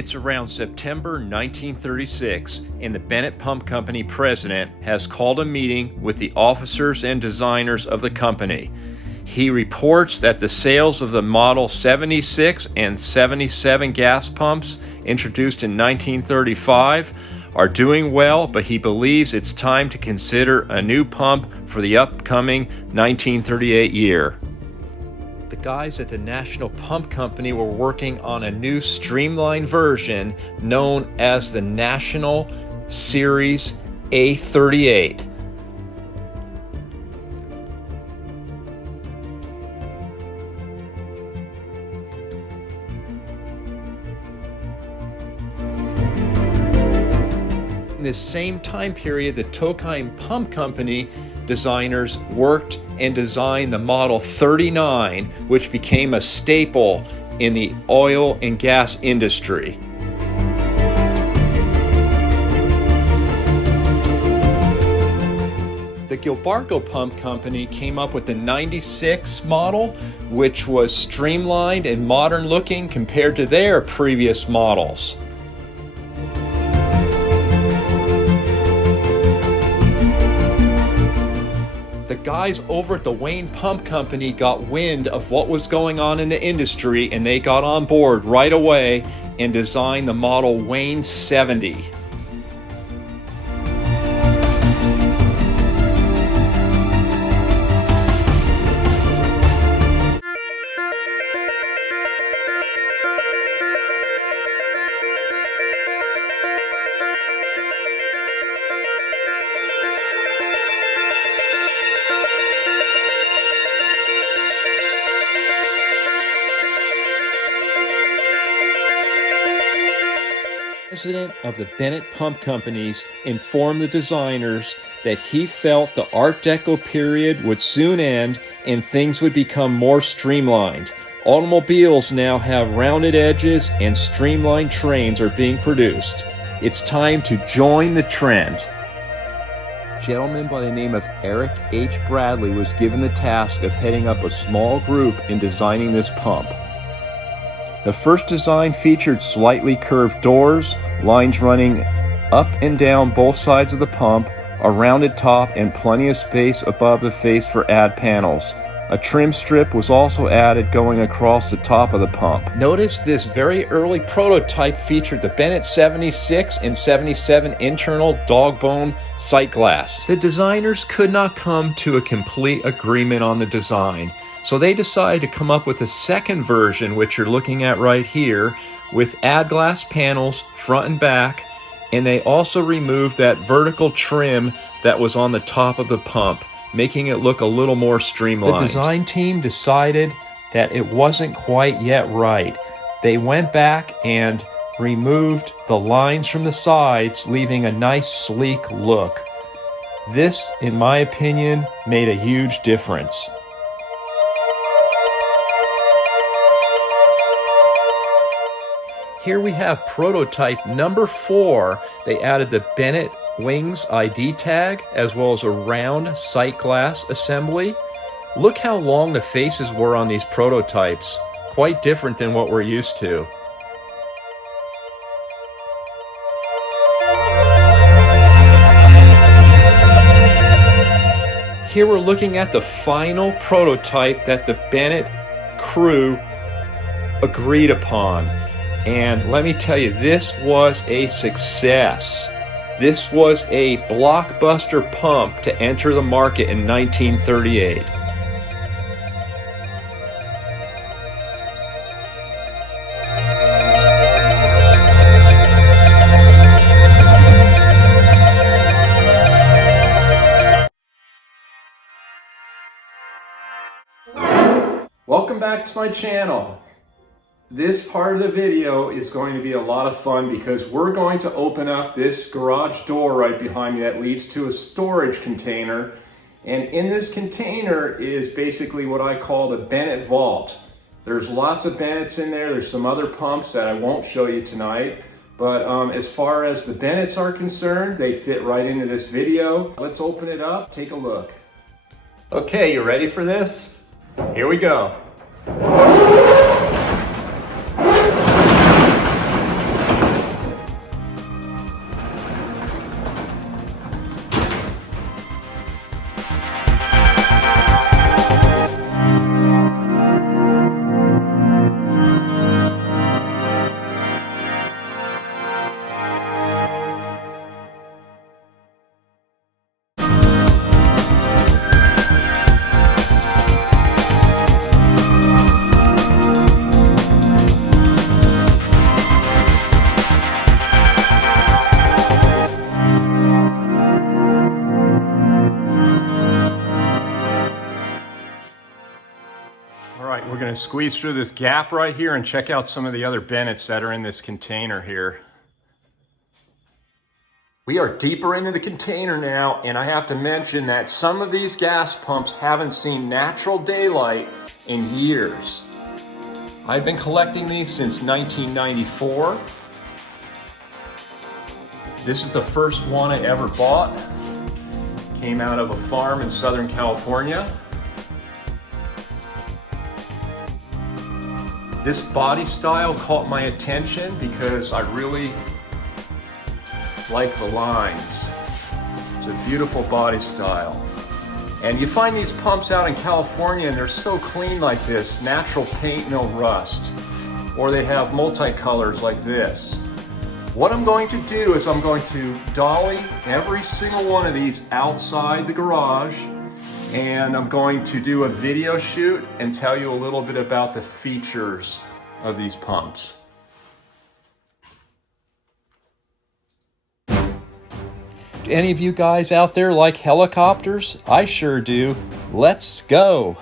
It's around September 1936, and the Bennett Pump Company president has called a meeting with the officers and designers of the company. He reports that the sales of the Model 76 and 77 gas pumps introduced in 1935 are doing well, but he believes it's time to consider a new pump for the upcoming 1938 year. The guys at the National Pump Company were working on a new streamlined version known as the National Series A38. In this same time period, the Tokheim Pump Company designers worked and designed the Model 39, which became a staple in the oil and gas industry. The Gilbarco Pump Company came up with the 96 model, which was streamlined and modern looking compared to their previous models. The guys over at the Wayne Pump Company got wind of what was going on in the industry, and they got on board right away and designed the model Wayne 70. The president of the Bennett Pump Companies informed the designers that he felt the Art Deco period would soon end and things would become more streamlined. Automobiles now have rounded edges and streamlined trains are being produced. It's time to join the trend. A gentleman by the name of Eric H. Bradley was given the task of heading up a small group in designing this pump. The first design featured slightly curved doors, lines running up and down both sides of the pump, a rounded top, and plenty of space above the face for add panels. A trim strip was also added going across the top of the pump. Notice this very early prototype featured the Bennett 76 and 77 internal dog bone sight glass. The designers could not come to a complete agreement on the design, so they decided to come up with a second version, which you're looking at right here, with add glass panels front and back, and they also removed that vertical trim that was on the top of the pump, making it look a little more streamlined. The design team decided that it wasn't quite yet right. They went back and removed the lines from the sides, leaving a nice sleek look. This, in my opinion, made a huge difference. Here we have prototype number 4. They added the Bennett Wings ID tag as well as a round sight glass assembly. Look how long the faces were on these prototypes. Quite different than what we're used to. Here we're looking at the final prototype that the Bennett crew agreed upon. And let me tell you, this was a success. This was a blockbuster pump to enter the market in 1938. Welcome back to my channel. This part of the video is going to be a lot of fun because we're going to open up this garage door right behind me that leads to a storage container. And in this container is basically what I call the Bennett vault. There's lots of Bennetts in there. There's some other pumps that I won't show you tonight. But as far as the Bennetts are concerned, they fit right into this video. Let's open it up, take a look. Okay, you ready for this? Here we go. going to squeeze through this gap right here and check out some of the other Bennetts that are in this container here. We are deeper into the container now, and I have to mention that some of these gas pumps haven't seen natural daylight in years. I've been collecting these since 1994. This is the first one I ever bought. Came out of a farm in Southern California. This body style caught my attention because I really like the lines. It's a beautiful body style. And you find these pumps out in California and they're so clean like this, natural paint, no rust. Or they have multicolors like this. What I'm going to do is I'm going to dolly every single one of these outside the garage, and I'm going to do a video shoot and tell you a little bit about the features of these pumps. Do any of you guys out there like helicopters? I sure do. Let's go.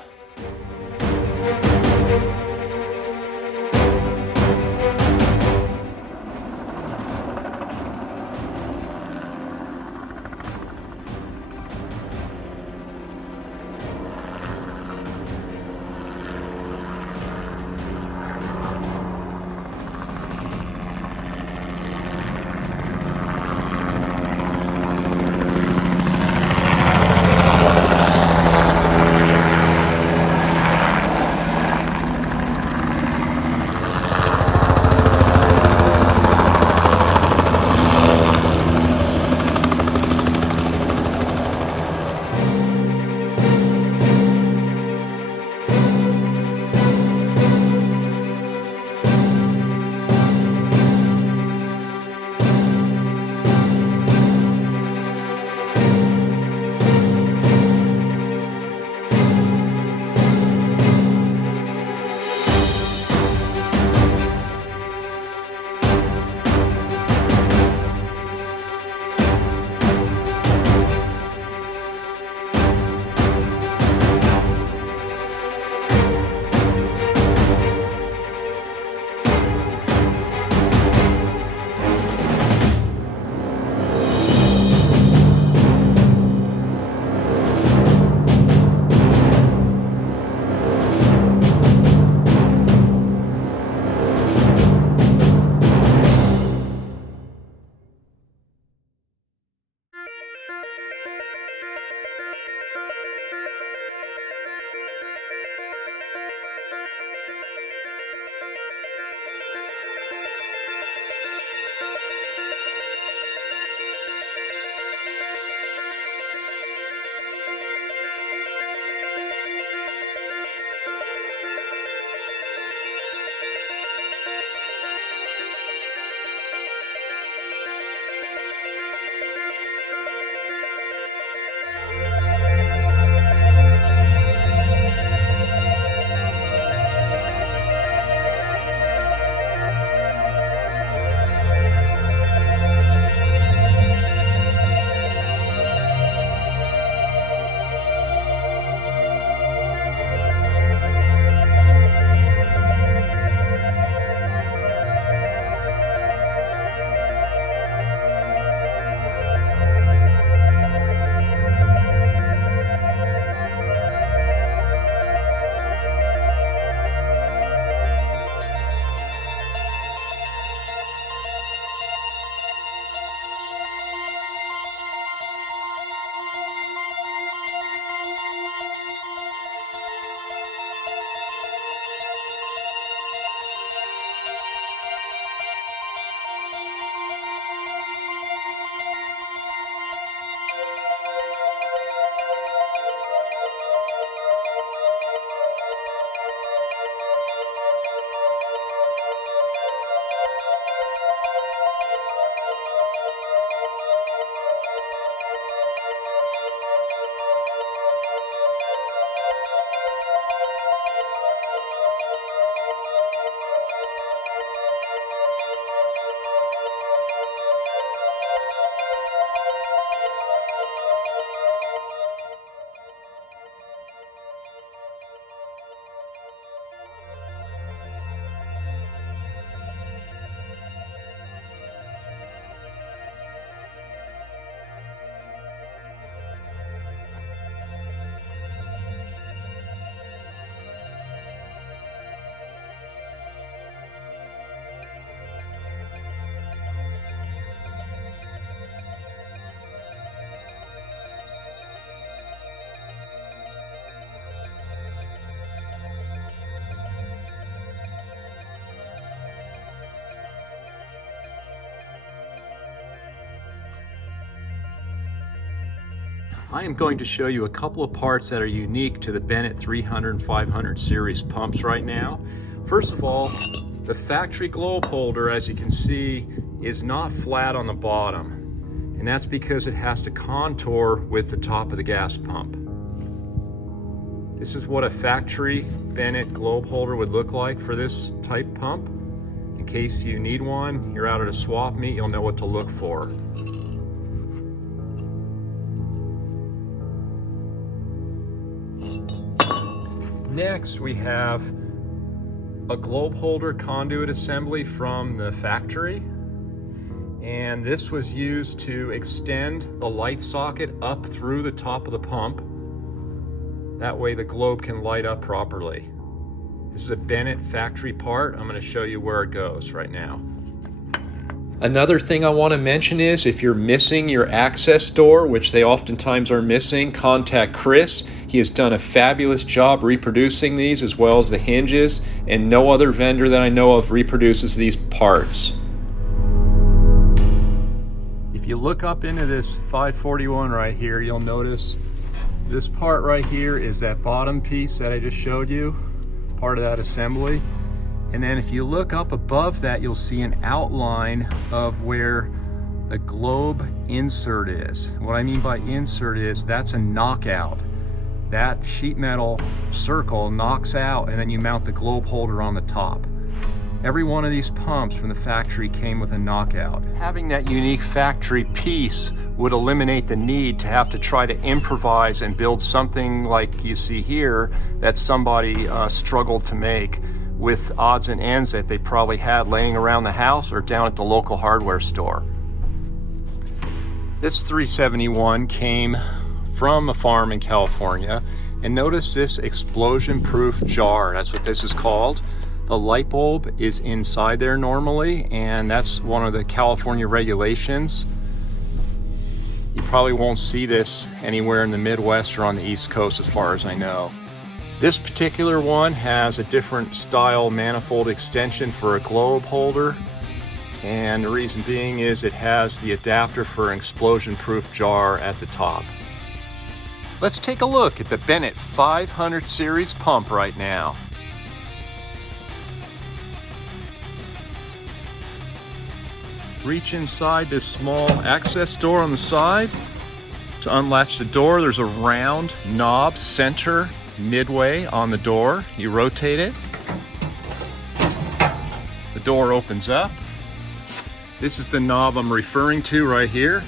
I am going to show you a couple of parts that are unique to the Bennett 300 and 500 series pumps right now. First of all, the factory globe holder, as you can see, is not flat on the bottom. And that's because it has to contour with the top of the gas pump. This is what a factory Bennett globe holder would look like for this type pump. In case you need one, you're out at a swap meet, you'll know what to look for. Next, we have a globe holder conduit assembly from the factory. And this was used to extend the light socket up through the top of the pump. That way the globe can light up properly. This is a Bennett factory part. I'm going to show you where it goes right now. Another thing I want to mention is if you're missing your access door, which they oftentimes are missing, contact Chris. He has done a fabulous job reproducing these as well as the hinges, and no other vendor that I know of reproduces these parts. If you look up into this 541 right here, you'll notice this part right here is that bottom piece that I just showed you, part of that assembly. And then if you look up above that, you'll see an outline of where the globe insert is. What I mean by insert is that's a knockout. That sheet metal circle knocks out, and then you mount the globe holder on the top. Every one of these pumps from the factory came with a knockout. Having that unique factory piece would eliminate the need to have to try to improvise and build something like you see here that somebody struggled to make with odds and ends that they probably had laying around the house or down at the local hardware store. This 371 came from a farm in California, and notice this explosion-proof jar. That's what this is called. The light bulb is inside there normally, and that's one of the California regulations. You probably won't see this anywhere in the Midwest or on the East Coast as far as I know. This particular one has a different style manifold extension for a globe holder, and the reason being is it has the adapter for an explosion-proof jar at the top. Let's take a look at the Bennett 500 series pump right now. Reach inside this small access door on the side. To unlatch the door, there's a round knob center midway on the door. You rotate it. The door opens up. This is the knob I'm referring to right here.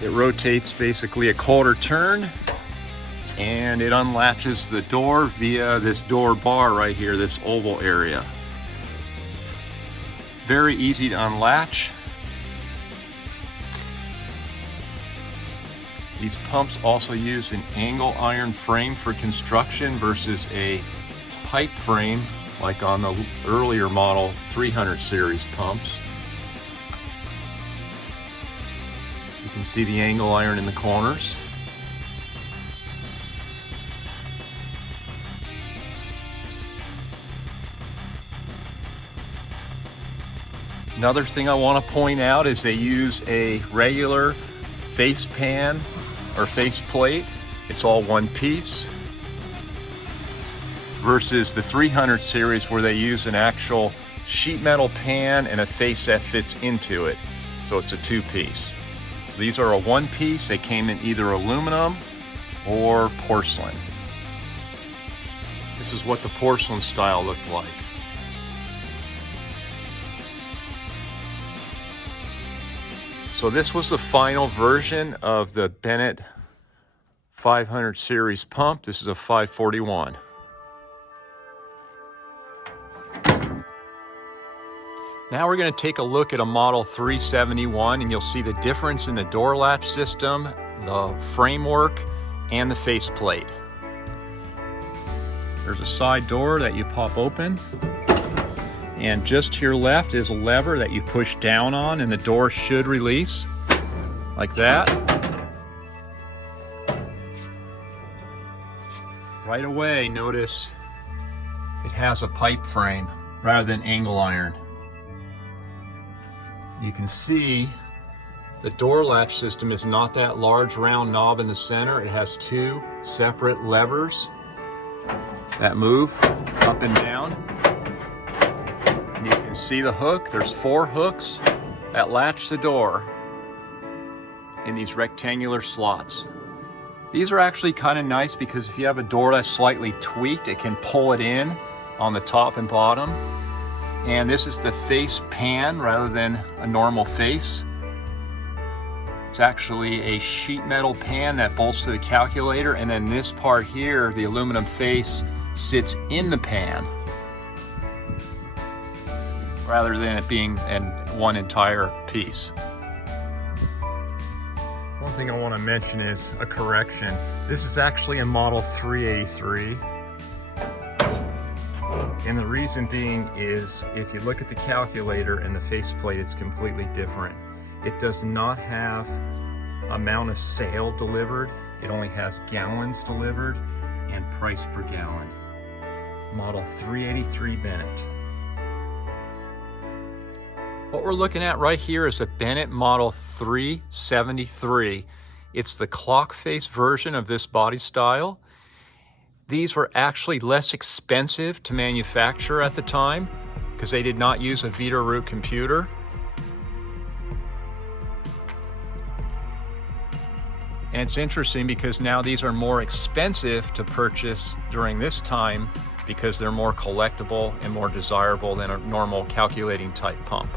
It rotates basically a quarter turn, and it unlatches the door via this door bar right here, this oval area. Very easy to unlatch. These pumps also use an angle iron frame for construction versus a pipe frame like on the earlier model 300 series pumps. You can see the angle iron in the corners. Another thing I want to point out is they use a regular face pan or face plate. It's all one piece versus the 300 series where they use an actual sheet metal pan and a face that fits into it. So it's a two-piece. So these are a one-piece. They came in either aluminum or porcelain. This is what the porcelain style looked like. So this was the final version of the Bennett 500 series pump. This is a 541. Now we're going to take a look at a model 371, and you'll see the difference in the door latch system, the framework, and the faceplate. There's a side door that you pop open. And just to your left is a lever that you push down on, and the door should release like that. Right away, notice it has a pipe frame rather than angle iron. You can see The door latch system is not that large round knob in the center. It has two separate levers that move up and down. And you can see the hook. There's 4 hooks that latch the door in these rectangular slots. These are actually kind of nice because if you have a door that's slightly tweaked, it can pull it in on the top and bottom. And this is the face pan rather than a normal face. It's actually a sheet metal pan that bolts to the calculator, and then this part here, the aluminum face, sits in the pan rather than it being in one entire piece. One thing I want to mention is a correction. This is actually a Model 383. And the reason being is if you look at the calculator and the faceplate, it's completely different. It does not have amount of sale delivered. It only has gallons delivered and price per gallon. Model 383 Bennett. What we're looking at right here is a Bennett Model 373. It's the clock face version of this body style. These were actually less expensive to manufacture at the time because they did not use a Veeder-Root computer. And it's interesting because now these are more expensive to purchase during this time because they're more collectible and more desirable than a normal calculating type pump.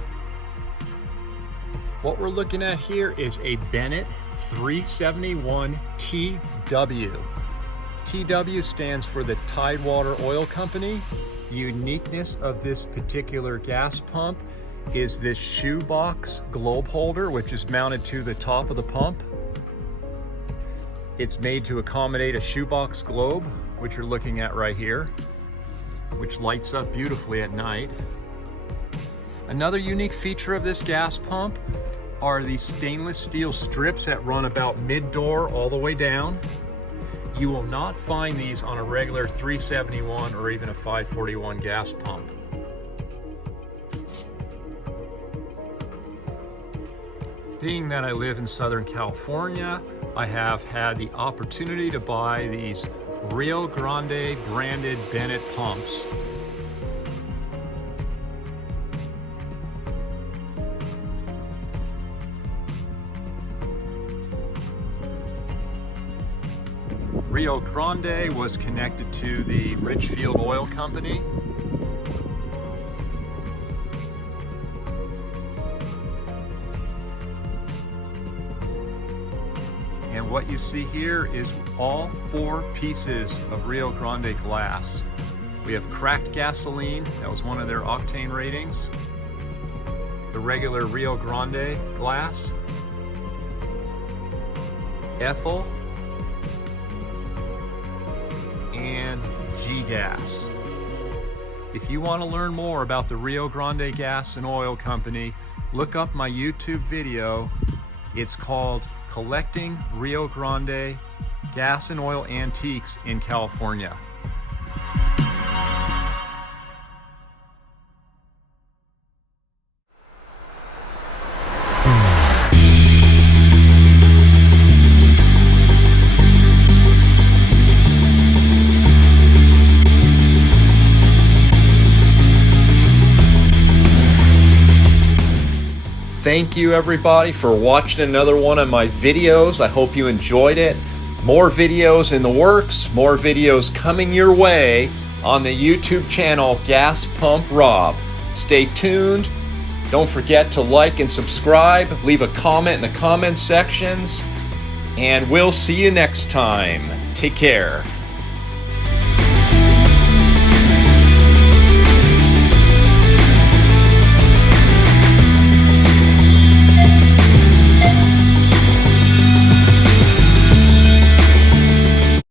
What we're looking at here is a Bennett 371 TW. TW stands for the Tidewater Oil Company. The uniqueness of this particular gas pump is this shoebox globe holder, which is mounted to the top of the pump. It's made to accommodate a shoebox globe, which you're looking at right here, which lights up beautifully at night. Another unique feature of this gas pump are these stainless steel strips that run about mid-door all the way down. You will not find these on a regular 371 or even a 541 gas pump. Being that I live in Southern California, I have had the opportunity to buy these Rio Grande branded Bennett pumps. Rio Grande was connected to the Richfield Oil Company. And what you see here is all 4 pieces of Rio Grande glass. We have cracked gasoline, that was one of their octane ratings. The regular Rio Grande glass. Ethyl. And G-gas. If you want to learn more about the Rio Grande Gas and Oil Company, look up my YouTube video. It's called Collecting Rio Grande Gas and Oil Antiques in California. Thank you everybody for watching another one of my videos. I hope you enjoyed it. More videos in the works, more videos coming your way on the YouTube channel Gas Pump Rob. Stay tuned. Don't forget to like and subscribe. Leave a comment in the comment sections. And we'll see you next time. Take care.